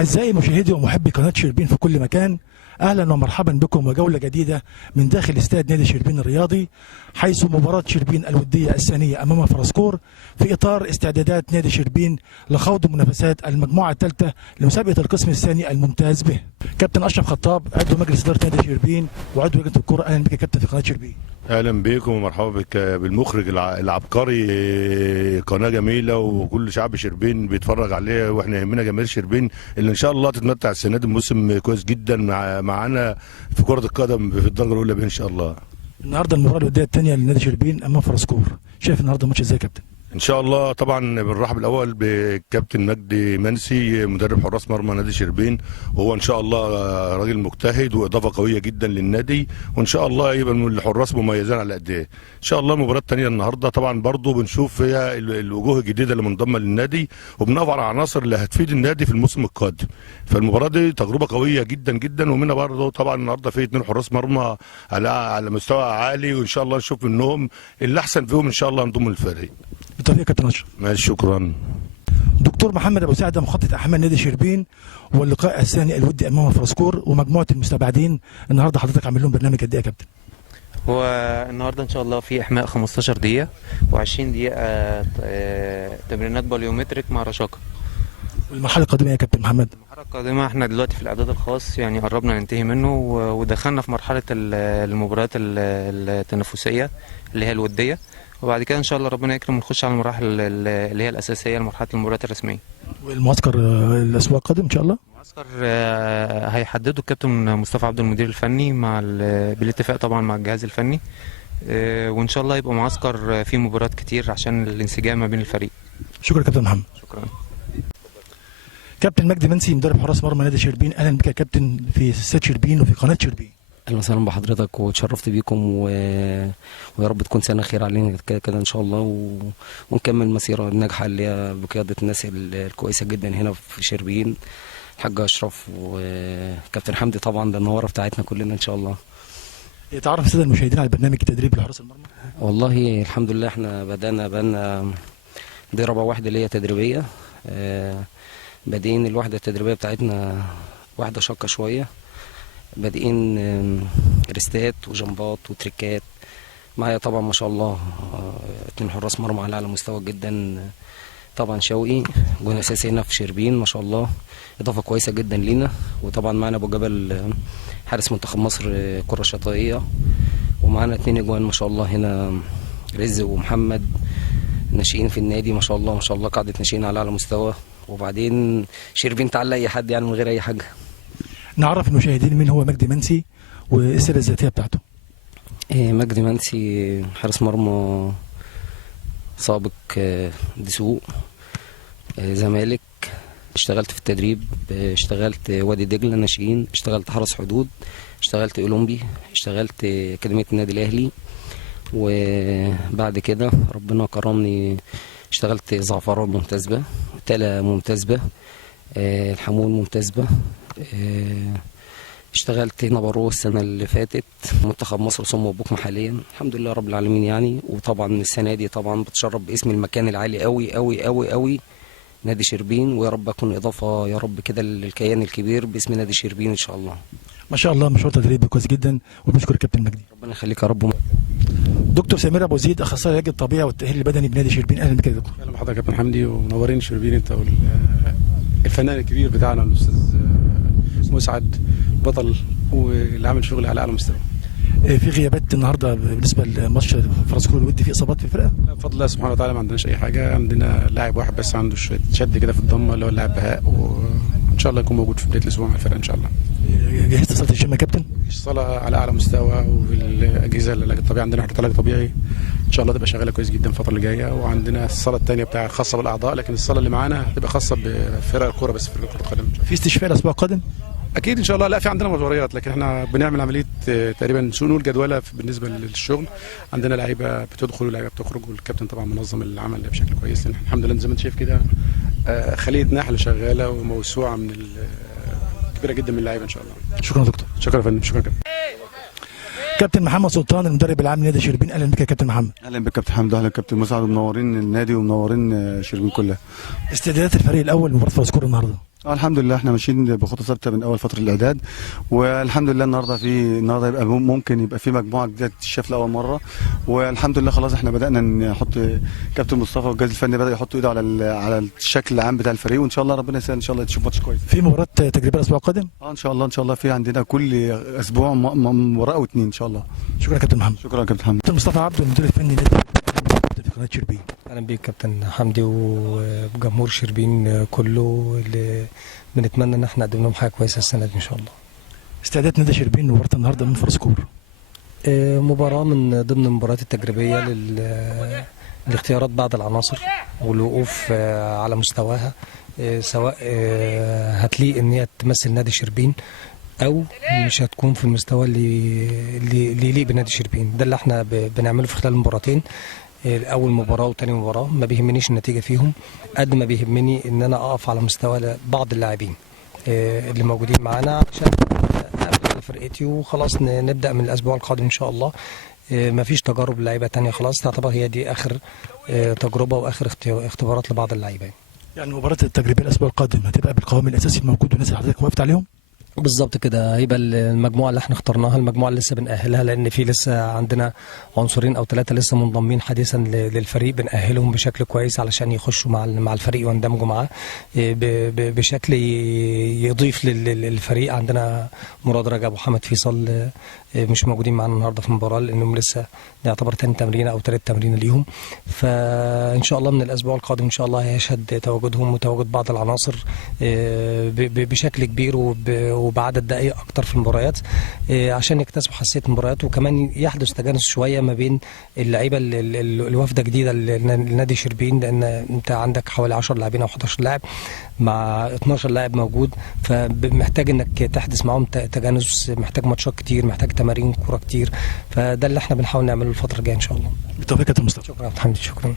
أعزائي مشاهدي ومحبي قناة شربين في كل مكان، أهلا ومرحبا بكم وجولة جديدة من داخل استاد نادي شربين الرياضي، حيث مباراة شربين الودية الثانية أمام فرسكور في إطار استعدادات نادي شربين لخوض منافسات المجموعة الثالثة لمسابقة القسم الثاني الممتاز به. كابتن أشرف خطاب عضو مجلس إدارة نادي شربين وعضو لجنة الكرة، أهلا بك يا كابتن في قناة شربين. اهلا بكم ومرحبا بك بالمخرج العبقري. قناه جميله وكل شعب شربين بيتفرج عليها، واحنا يهمنا جماهير شربين اللي ان شاء الله تتمتع السنه دي بموسم كويس جدا معانا في كره القدم في الدرجه الاولى ان شاء الله. النهارده المباراة الودية الثانية لنادي شربين أمام فرسكور، شايف النهارده الماتش إزاي يا كابتن؟ ان شاء الله طبعا بنرحب الاول بالكابتن مجدي منسي مدرب حراس مرمى نادي شربين، وهو ان شاء الله راجل مجتهد واضافه قويه جدا للنادي، وان شاء الله يبقى من الحراس مميزين على قد ايه. ان شاء الله المباراه الثانيه النهارده طبعا برضو بنشوف فيها الوجوه الجديده اللي منضمه للنادي، وبنقف على العناصر اللي هتفيد النادي في الموسم القادم. فالمباراه دي تجربه قويه جدا جدا، ومنها برضو طبعا النهارده في 2 حراس مرمى على مستوى عالي، وان شاء الله نشوف منهم اللي احسن فيهم ان شاء الله نضم للفريق. بالتوفيق يا كابتن أشرف. ماشي، شكرا. دكتور محمد أبو سعدة مخطط أحمال نادي شربين واللقاء الثاني الودي أمام فرسكور ومجموعة المستبعدين، النهارده حضرتك عامل لهم برنامج قد إيه يا كابتن؟ هو النهارده ان شاء الله في احماء 15 دقيقه و20 دقيقه تمرينات باليومتريك مع رشاقه. والمرحله القادمه يا كابتن محمد؟ المرحله القادمه احنا دلوقتي في الاعداد الخاص، يعني قربنا ننتهي منه ودخلنا في مرحله المباريات التنافسيه اللي هي الوديه، وبعد كده ان شاء الله ربنا يكرم ونخش على المراحل اللي هي الاساسيه لمرحله المباريات الرسميه. والمعسكر الاسبوع القادم ان شاء الله؟ المعسكر هيحدده الكابتن مصطفى عبد المدير الفني بالاتفاق طبعا مع الجهاز الفني، وان شاء الله يبقى معسكر فيه مباريات كتير عشان الانسجام ما بين الفريق. شكرا كابتن محمد. شكرا. كابتن مجدي منسي مدرب حراس مرمى نادي شربين، اهلا بك يا كابتن في استاد شربين وفي قناه شربين. اهلا وسهلا بحضرتك واتشرفت بيكم ويا رب تكون سنه خير علينا كده ان شاء الله، ونكمل المسيره الناجحه اللي هي بقياده الناس الكويسه جدا هنا في شربين، الحاج اشرف وكابتن حمدي طبعا، ده النواره بتاعتنا كلنا ان شاء الله. يتعرف الساده المشاهدين على برنامج التدريب لحراس المرمى؟ والله الحمد لله احنا بدانا بقالنا دي رابع واحده اللي هي تدريبيه، بادئين الوحده التدريبيه بتاعتنا واحده شاقه شويه، بادئين ريستات وجمبات وتريكات. معايا طبعا ما شاء الله 2 حراس مرمى على اعلى مستوى جدا، طبعا شوقي جون اساسي هنا في شربين ما شاء الله، اضافه كويسه جدا لينا، وطبعا معانا ابو جبل حارس منتخب مصر كره شاطئيه، ومعانا 2 اجوان ما شاء الله هنا رزق ومحمد ناشئين في النادي ما شاء الله ما شاء الله، قاعده ناشئين على اعلى مستوى. وبعدين شربين تعلى اي حد يعني من غير اي حاجه. نعرف المشاهدين مين هو مجدي منسي والسيره الذاتيه بتاعته. مجدي منسي حارس مرمى سابق دسوق زمالك، اشتغلت في التدريب، اشتغلت وادي دجله ناشئين، اشتغلت حرس حدود، اشتغلت اولمبي، اشتغلت اكاديميه النادي الاهلي، وبعد كده ربنا كرمني اشتغلت زعفران ممتازبه، تلا ممتازبه، الحمول ممتازبه، اشتغلت هنا برو السنه اللي فاتت منتخب مصر صم وبوك محليا الحمد لله رب العالمين يعني. وطبعا السنه دي طبعا بتشرف باسم المكان العالي قوي قوي قوي قوي نادي شربين، ويا رب اكون اضافه يا رب كده للكيان الكبير باسم نادي شربين ان شاء الله. ما شاء الله مشوار تدريبي كويس جدا، وبشكر الكابتن مجدي. ربنا يخليك يا رب. دكتور سمير ابو زيد اخصائي العلاج الطبيعي والتاهيل البدني بنادي شربين، اهلا بك يا دكتور. اهلا بحضرتك يا كابتن حمدي، ومنورين شربين انت والفنان الكبير بتاعنا الاستاذ مسعد بطل، واللي عامل شغل على اعلى مستوى. في غيابات النهارده بالنسبه لماتش فرسكور الودي، في اصابات في الفرقه؟ بفضل الله سبحانه وتعالى ما عندناش اي حاجه، عندنا لاعب واحد بس عنده شويه شد كده في الضمه اللي هو اللاعب بهاء، وان شاء الله يكون موجود في بدايه الاسبوع مع الفرقه ان شاء الله. جهزت صاله الجيم يا كابتن؟ الصاله على اعلى مستوى، والاجهزه العلاج الطبيعي عندنا حته علاج طبيعي ان شاء الله تبقى شغاله كويس جدا الفتره اللي جايه، وعندنا الصاله الثانيه بتاع خاصه بالاعضاء، لكن الصاله اللي معانا هتبقى خاصه بفرق الكوره بس، فرق كره القدم. في استشفاء الاسبوع القادم؟ اكيد ان شاء الله. لا في عندنا مباريات، لكن احنا بنعمل عمليه تقريبا نقول جدوله بالنسبه للشغل، عندنا لعيبه بتدخل ولاعيبه بتخرج، والكابتن طبعا منظم العمل بشكل كويس، لان الحمد لله زي ما انت شايف كده خليه نحل شغاله وموسوعه من كبيره جدا من اللعيبه ان شاء الله. شكرا دكتور. شكرا يا فندم. شكرا كابتن. كابتن محمد سلطان المدرب العام لنادي شربين، اهلا بك يا كابتن محمد. اهلا بك كابتن حمد، اهلا كابتن مسعد، ومنورين النادي ومنورين شربين كلها. استعدادات الفريق الاول لمباراه فرسكور النهارده؟ الحمد لله احنا ماشيين بخطه ثابته من اول فتره الاعداد، والحمد لله النهارده يبقى ممكن يبقى في مجموعه جديده تتشاف لاول مره، والحمد لله خلاص احنا بدانا نحط كابتن مصطفى والجهاز الفني بدا يحطوا ايده على الشكل العام بتاع الفريق، وان شاء الله ربنا يسهل ان شاء الله تشوف ماتش كويس. في مباراه تجريبيه الاسبوع القادم؟ ان شاء الله في عندنا كل اسبوع مباراه او اتنين ان شاء الله. شكرا يا كابتن محمد. شكرا يا كابتن محمد. كابتن مصطفى عبده المدير الفني نادي في قناه شربين. اهلا بيك كابتن حمدي وجمهور شربين كله، اللي بنتمنى ان احنا نقدم لهم حاجه كويسه السنه دي ان شاء الله. استعداد نادي شربين لمباراه النهارده من فرسكور. مباراه من ضمن المباريات التجريبيه لاختيارات بعض العناصر والوقوف على مستواها، سواء هتليق ان هي تمثل نادي شربين او مش هتكون في المستوى اللي يليق بنادي شربين. ده اللي احنا بنعمله في خلال المباراتين، اول مباراه وتاني مباراه. ما بيهمنيش النتيجه فيهم قد ما بيهمني ان انا اقف على مستوى بعض اللاعبين اللي موجودين معانا عشان اقفل على فرقتي وخلاص نبدا من الاسبوع القادم ان شاء الله. ما فيش تجارب لعيبه تانية، خلاص تعتبر هي دي اخر تجربه واخر اختبارات لبعض اللعيبه. يعني مباراه التجريبيه الاسبوع القادم هتبقى بالقوام الاساسي الموجود والناس اللي حضرتك وقفت عليهم؟ بالظبط كده، هيبقى المجموعه اللي احنا اخترناها المجموعه اللي لسه بنأهلها، لان في لسه عندنا عنصرين او 3 لسه منضمين حديثا للفريق، بنأهلهم بشكل كويس علشان يخشوا مع الفريق ويندمجوا معاه بشكل يضيف للفريق. عندنا مراد رجب وحمد فيصل مش موجودين معانا النهارده في المباراه لانهم لسه يعتبر تاني تمرينه او تالت تمرينه ليهم، فان شاء الله من الاسبوع القادم ان شاء الله هيشهد تواجدهم وتواجد بعض العناصر بشكل كبير وبعدد دقائق اكتر في المباريات عشان يكتسبوا حساسيه المباريات، وكمان يحدث تجانس شويه ما بين اللعيبه الوافده جديده لنادي شربين، لان انت عندك حوالي 10 لاعبين او 11 لاعب مع 12 لاعب موجود، فمحتاج انك تحدث معاهم تجانس، محتاج ماتشات كتير، محتاج تمارين كوره كتير، فده اللي احنا بنحاول نعمله الفتره الجايه ان شاء الله. بالتوفيق يا كابتن مصطفى. شكرا يا محمد. شكرا.